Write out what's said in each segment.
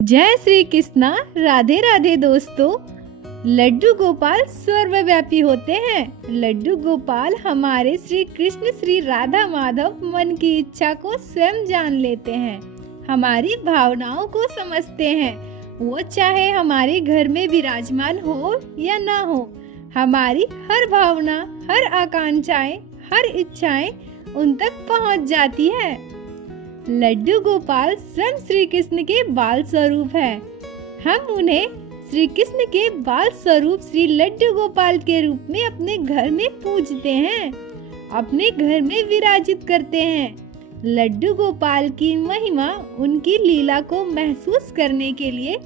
जय श्री कृष्णा। राधे राधे दोस्तों। लड्डू गोपाल सर्वव्यापी होते हैं। लड्डू गोपाल हमारे श्री कृष्ण श्री राधा माधव मन की इच्छा को स्वयं जान लेते हैं, हमारी भावनाओं को समझते हैं। वो चाहे हमारे घर में विराजमान हो या ना हो, हमारी हर भावना, हर आकांक्षाएं, हर इच्छाएं उन तक पहुंच जाती है। लड्डू गोपाल स्वयं श्री कृष्ण के बाल स्वरूप है। हम उन्हें श्री कृष्ण के बाल स्वरूप श्री लड्डू गोपाल के रूप में अपने घर में पूजते हैं, अपने घर में विराजित करते हैं। लड्डू गोपाल की महिमा, उनकी लीला को महसूस करने के लिए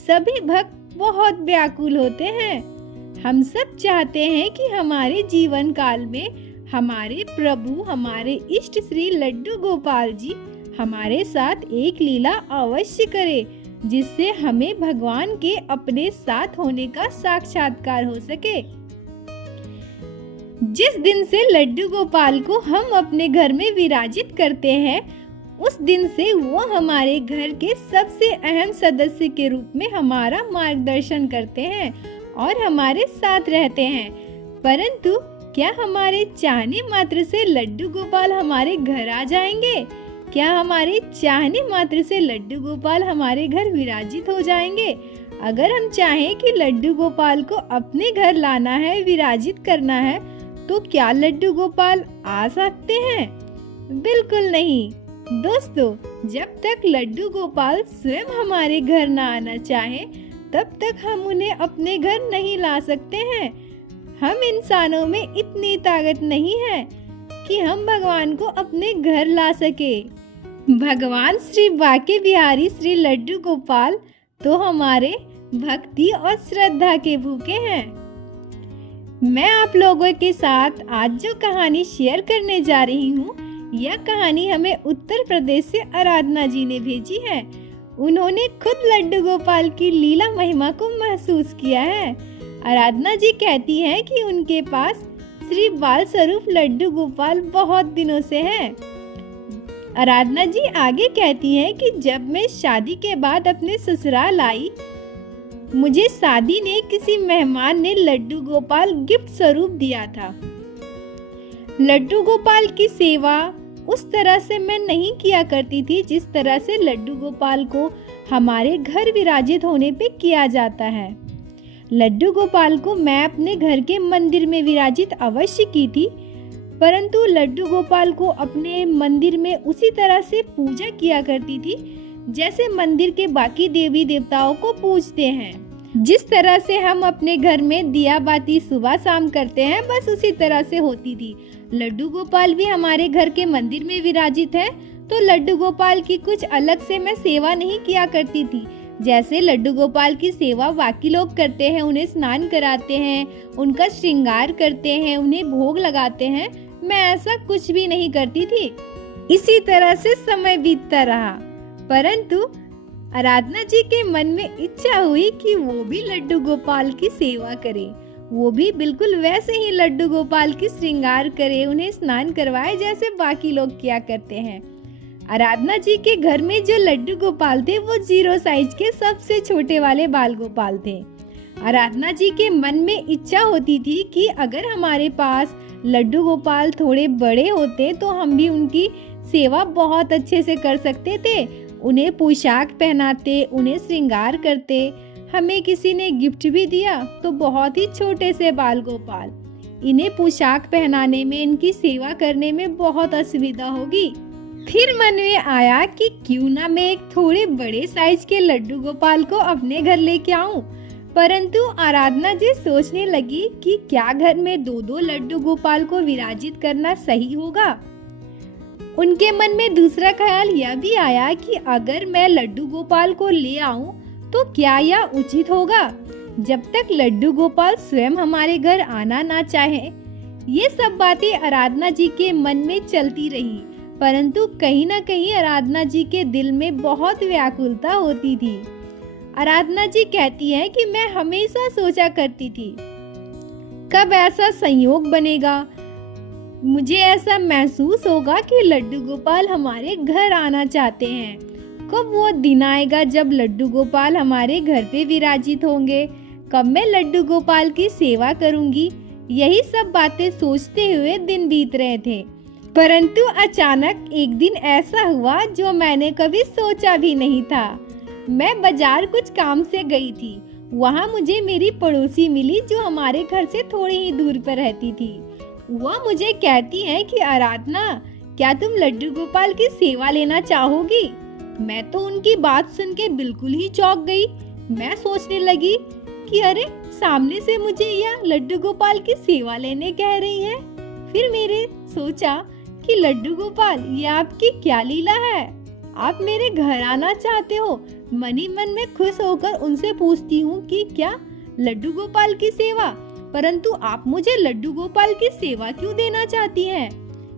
सभी भक्त बहुत व्याकुल होते हैं। हम सब चाहते हैं कि हमारे जीवन काल में हमारे प्रभु, हमारे इष्ट श्री लड्डू गोपाल जी हमारे साथ एक लीला अवश्य करे, जिससे हमें भगवान के अपने साथ होने का साक्षात्कार हो सके। जिस दिन से लड्डू गोपाल को हम अपने घर में विराजित करते हैं, उस दिन से वो हमारे घर के सबसे अहम सदस्य के रूप में हमारा मार्गदर्शन करते हैं और हमारे साथ रहते हैं। परंतु क्या हमारे चाहने मात्र से लड्डू गोपाल हमारे घर आ जाएंगे? क्या हमारे चाहने मात्र से लड्डू गोपाल हमारे घर विराजित हो जाएंगे? अगर हम चाहें कि लड्डू गोपाल को अपने घर लाना है, विराजित करना है, तो क्या लड्डू गोपाल आ सकते हैं? बिल्कुल नहीं दोस्तों। जब तक लड्डू गोपाल स्वयं हमारे घर ना आना चाहे, तब तक हम उन्हें अपने घर नहीं ला सकते हैं। हम इंसानों में इतनी ताकत नहीं है कि हम भगवान को अपने घर ला सके। भगवान श्री बाके बिहारी श्री लड्डू गोपाल तो हमारे भक्ति और श्रद्धा के भूखे हैं। मैं आप लोगों के साथ आज जो कहानी शेयर करने जा रही हूँ, यह कहानी हमें उत्तर प्रदेश से आराधना जी ने भेजी है। उन्होंने खुद लड्डू गोपाल की लीला महिमा को महसूस किया है। आराधना जी कहती हैं कि उनके पास श्री बाल स्वरूप लड्डू गोपाल बहुत दिनों से हैं। आराधना जी आगे कहती हैं कि जब मैं शादी के बाद अपने ससुराल आई, मुझे शादी ने किसी मेहमान ने लड्डू गोपाल गिफ्ट स्वरूप दिया था। लड्डू गोपाल की सेवा उस तरह से मैं नहीं किया करती थी जिस तरह से लड्डू गोपाल को हमारे घर विराजित होने पे किया जाता है। लड्डू गोपाल को मैं अपने घर के मंदिर में विराजित अवश्य की थी, परंतु लड्डू गोपाल को अपने मंदिर में उसी तरह से पूजा किया करती थी जैसे मंदिर के बाकी देवी देवताओं को पूजते हैं। जिस तरह से हम अपने घर में दिया बाती सुबह शाम करते हैं, बस उसी तरह से होती थी। लड्डू गोपाल भी हमारे घर के मंदिर में विराजित है, तो लड्डू गोपाल की कुछ अलग से मैं सेवा नहीं किया करती थी। जैसे लड्डू गोपाल की सेवा बाकी लोग करते हैं, उन्हें स्नान कराते हैं, उनका श्रृंगार करते हैं, उन्हें भोग लगाते हैं, मैं ऐसा कुछ भी नहीं करती थी। इसी तरह से समय बीतता रहा, परंतु आराधना जी के मन में इच्छा हुई कि वो भी लड्डू गोपाल की सेवा करे। वो भी बिल्कुल वैसे ही लड्डू गोपाल की श्रृंगार करे, उन्हें स्नान करवाए जैसे बाकी लोग किया करते हैं। आराधना जी के घर में जो लड्डू गोपाल थे, वो 0 साइज के सबसे छोटे वाले बाल गोपाल थे। आराधना जी के मन में इच्छा होती थी कि अगर हमारे पास लड्डू गोपाल थोड़े बड़े होते तो हम भी उनकी सेवा बहुत अच्छे से कर सकते थे। उन्हें पोशाक पहनाते, उन्हें श्रृंगार करते। हमें किसी ने गिफ्ट भी दिया तो बहुत ही छोटे से बाल गोपाल। इन्हें पोशाक पहनाने में, इनकी सेवा करने में बहुत असुविधा होगी। फिर मन में आया कि क्यों ना मैं एक थोड़े बड़े साइज के लड्डू गोपाल को अपने घर लेके आऊं। परंतु आराधना जी सोचने लगी कि क्या घर में 2-2 लड्डू गोपाल को विराजित करना सही होगा। उनके मन में दूसरा ख्याल यह भी आया कि अगर मैं लड्डू गोपाल को ले आऊं तो क्या यह उचित होगा। जब तक लड्डू गोपाल स्वयं हमारे घर आना ना चाहे, ये सब बातें आराधना जी के मन में चलती रही। परंतु कहीं ना कहीं आराधना जी के दिल में बहुत व्याकुलता होती थी। आराधना जी कहती हैं कि मैं हमेशा सोचा करती थी, कब ऐसा संयोग बनेगा, मुझे ऐसा महसूस होगा कि लड्डू गोपाल हमारे घर आना चाहते हैं। कब वो दिन आएगा जब लड्डू गोपाल हमारे घर पे विराजित होंगे? कब मैं लड्डू गोपाल की सेवा करूंगी? यही सब बातें सोचते हुए दिन बीत रहे थे, परंतु अचानक एक दिन ऐसा हुआ जो मैंने कभी सोचा भी नहीं था। मैं बाजार कुछ काम से गई थी। वहाँ मुझे मेरी पड़ोसी मिली जो हमारे घर से थोड़ी ही दूर पर रहती थी। वह मुझे कहती है कि आराधना, क्या तुम लड्डू गोपाल की सेवा लेना चाहोगी? मैं तो उनकी बात सुन के बिल्कुल ही चौंक गई। मैं सोचने लगी कि अरे, सामने से मुझे यह लड्डू गोपाल की सेवा लेने कह रही है। फिर मैंने सोचा कि लड्डू गोपाल, ये आपकी क्या लीला है? आप मेरे घर आना चाहते हो? मन ही मन में खुश होकर उनसे पूछती हूँ कि क्या लड्डू गोपाल की सेवा? परंतु आप मुझे लड्डू गोपाल की सेवा क्यों देना चाहती हैं?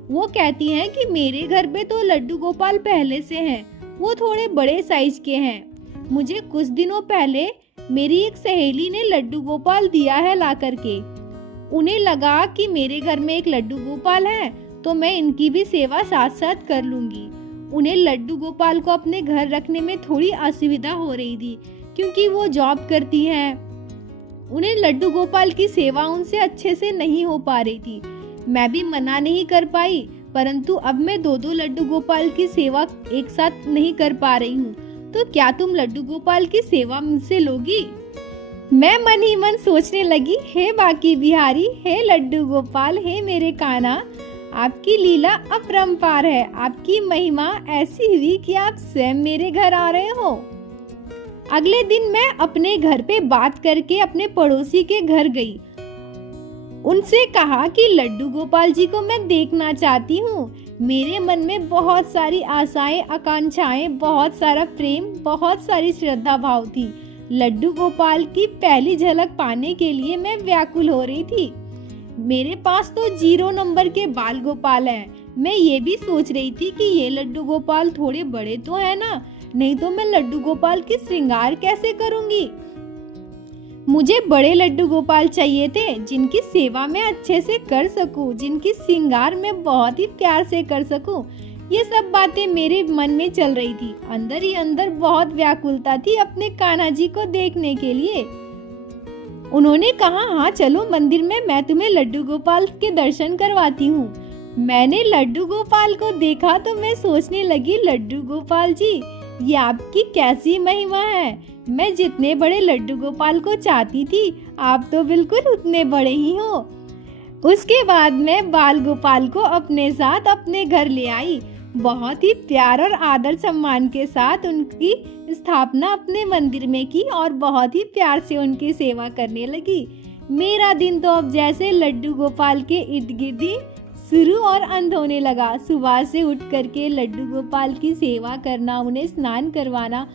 वो कहती हैं कि मेरे घर पे तो लड्डू गोपाल पहले से हैं, वो थोड़े बड़े साइज के हैं। मुझे कुछ दिनों पहले मेरी एक सहेली ने लड्डू गोपाल दिया है ला करके। उन्हें लगा कि मेरे घर में एक लड्डू गोपाल है तो मैं इनकी भी सेवा साथ साथ कर लूंगी। उन्हें लड्डू गोपाल को अपने घर रखने में थोड़ी असुविधा हो रही थी क्योंकि वो जॉब करती हैं। उन्हें लड्डू गोपाल की सेवा उनसे अच्छे से नहीं हो पा रही थी। मैं भी मना नहीं कर पाई, परंतु अब मैं 2-2 लड्डू गोपाल की सेवा एक साथ नहीं कर पा रही हूँ, तो क्या तुम लड्डू गोपाल की सेवा मुझसे लोगी? मैं मन ही मन सोचने लगी, हे बाकी बिहारी, हे लड्डू गोपाल, हे मेरे कान्हा, आपकी लीला अपरंपार है। आपकी महिमा ऐसी हुई कि आप स्वयं मेरे घर आ रहे हो। अगले दिन मैं अपने घर पे बात करके अपने पड़ोसी के घर गई। उनसे कहा कि लड्डू गोपाल जी को मैं देखना चाहती हूँ। मेरे मन में बहुत सारी आशाएं, आकांक्षाएं, बहुत सारा प्रेम, बहुत सारी श्रद्धा भाव थी। लड्डू गोपाल की पहली झलक पाने के लिए मैं व्याकुल हो रही थी। मेरे पास तो 0 नंबर के बाल गोपाल हैं। मैं ये भी सोच रही थी कि ये लड्डू गोपाल थोड़े बड़े तो है ना, नहीं तो मैं लड्डू गोपाल की श्रृंगार कैसे करूंगी। मुझे बड़े लड्डू गोपाल चाहिए थे जिनकी सेवा मैं अच्छे से कर सकूं, जिनकी श्रृंगार मैं बहुत ही प्यार से कर सकूं। ये सब बातें मेरे मन में चल रही थी। अंदर ही अंदर बहुत व्याकुलता थी अपने कान्हा जी को देखने के लिए। उन्होंने कहा, हाँ चलो मंदिर में, मैं तुम्हें लड्डू गोपाल के दर्शन करवाती हूँ। मैंने लड्डू गोपाल को देखा तो मैं सोचने लगी, लड्डू गोपाल जी, ये आपकी कैसी महिमा है। मैं जितने बड़े लड्डू गोपाल को चाहती थी, आप तो बिल्कुल उतने बड़े ही हो। उसके बाद मैं बाल गोपाल को अपने साथ अपने घर ले आई। बहुत ही प्यार और आदर सम्मान के साथ उनकी स्थापना अपने मंदिर में की और बहुत ही प्यार से उनकी सेवा करने लगी। मेरा दिन तो अब जैसे लड्डू गोपाल के इर्द गिर्द ही शुरू और अंत होने लगा। सुबह से उठ करके लड्डू गोपाल की सेवा करना, उन्हें स्नान करवाना,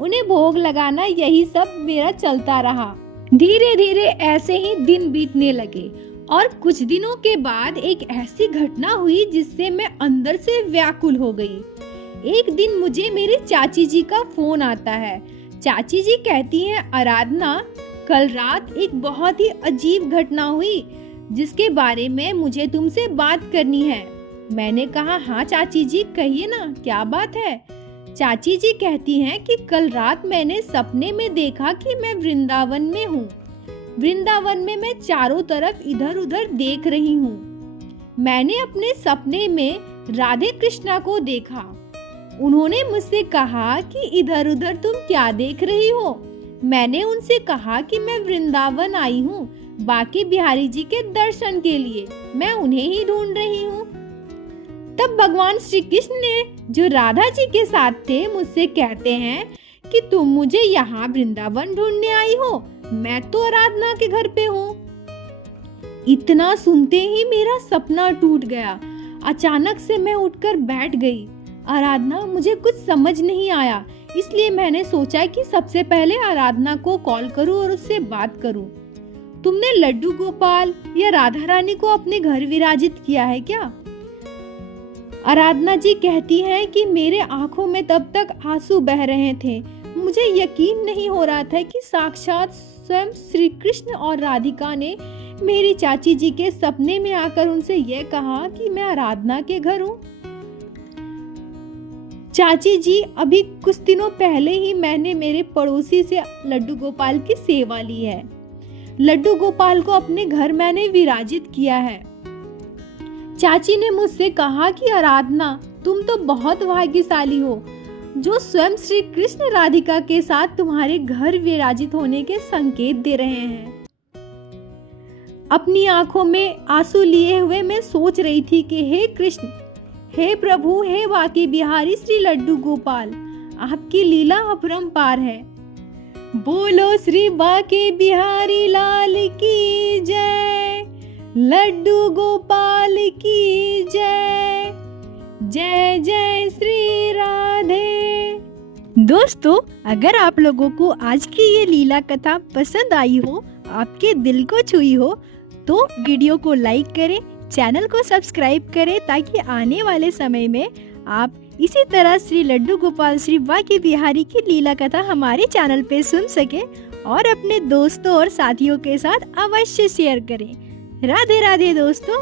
उन्हें भोग लगाना, यही सब मेरा चलता रहा। धीरे धीरे ऐसे ही दिन बीतने लगे और कुछ दिनों के बाद एक ऐसी घटना हुई जिससे मैं अंदर से व्याकुल हो गई। एक दिन मुझे मेरी चाची जी का फोन आता है। चाची जी कहती हैं, आराधना, कल रात एक बहुत ही अजीब घटना हुई जिसके बारे में मुझे तुमसे बात करनी है। मैंने कहा, हाँ चाची जी, कहिए ना, क्या बात है। चाची जी कहती हैं कि कल रात मैंने सपने में देखा कि मैं वृंदावन में हूँ। वृंदावन में मैं चारों तरफ इधर उधर देख रही हूँ। मैंने अपने सपने में राधे कृष्णा को देखा। उन्होंने मुझसे कहा कि इधर उधर तुम क्या देख रही हो। मैंने उनसे कहा कि मैं वृंदावन आई हूँ बाकी बिहारी जी के दर्शन के लिए, मैं उन्हें ही ढूंढ रही हूँ। तब भगवान श्री कृष्ण ने, जो राधा जी के साथ थे, मुझसे कहते हैं कि तुम मुझे यहाँ वृंदावन ढूंढने आई हो, मैं तो आराधना के घर पे हूँ। इतना सुनते ही मेरा सपना टूट गया। अचानक से मैं उठकर बैठ गई। आराधना, मुझे कुछ समझ नहीं आया, इसलिए मैंने सोचा कि सबसे पहले आराधना को कॉल करूं और उससे बात करूं। तुमने लड्डू गोपाल या राधा रानी को अपने घर विराजित किया है क्या? आराधना जी कहती हैं कि मेरे आंखों में तब तक आंसू बह रहे थे। मुझे यकीन नहीं हो रहा था कि साक्षात स्वयं श्री कृष्ण और राधिका ने मेरी चाची जी के सपने में आकर उनसे यह कहा कि मैं आराधना के घर हूँ। चाची जी, अभी कुछ दिनों पहले ही मैंने मेरे पड़ोसी से लड्डू गोपाल की सेवा ली है। लड्डू गोपाल को अपने घर मैंने विराजित किया है। चाची ने मुझसे कहा कि आराधना, तुम तो बहुत भाग्यशाली हो जो स्वयं श्री कृष्ण राधिका के साथ तुम्हारे घर विराजित होने के संकेत दे रहे हैं। अपनी आंखों में आंसू लिए हुए मैं सोच रही थी कि हे कृष्ण, हे प्रभु, हे बांके बिहारी श्री लड्डू गोपाल, आपकी लीला अपरंपार है। बोलो श्री बांके बिहारी लाल की जय, लड्डू गोपाल की जय, जय जय श्री राधे। दोस्तों, अगर आप लोगों को आज की ये लीला कथा पसंद आई हो, आपके दिल को छुई हो, तो वीडियो को लाइक करें, चैनल को सब्सक्राइब करें ताकि आने वाले समय में आप इसी तरह श्री लड्डू गोपाल श्री बांके बिहारी की लीला कथा हमारे चैनल पे सुन सके और अपने दोस्तों और साथियों के साथ अवश्य शेयर करें। राधे राधे दोस्तों।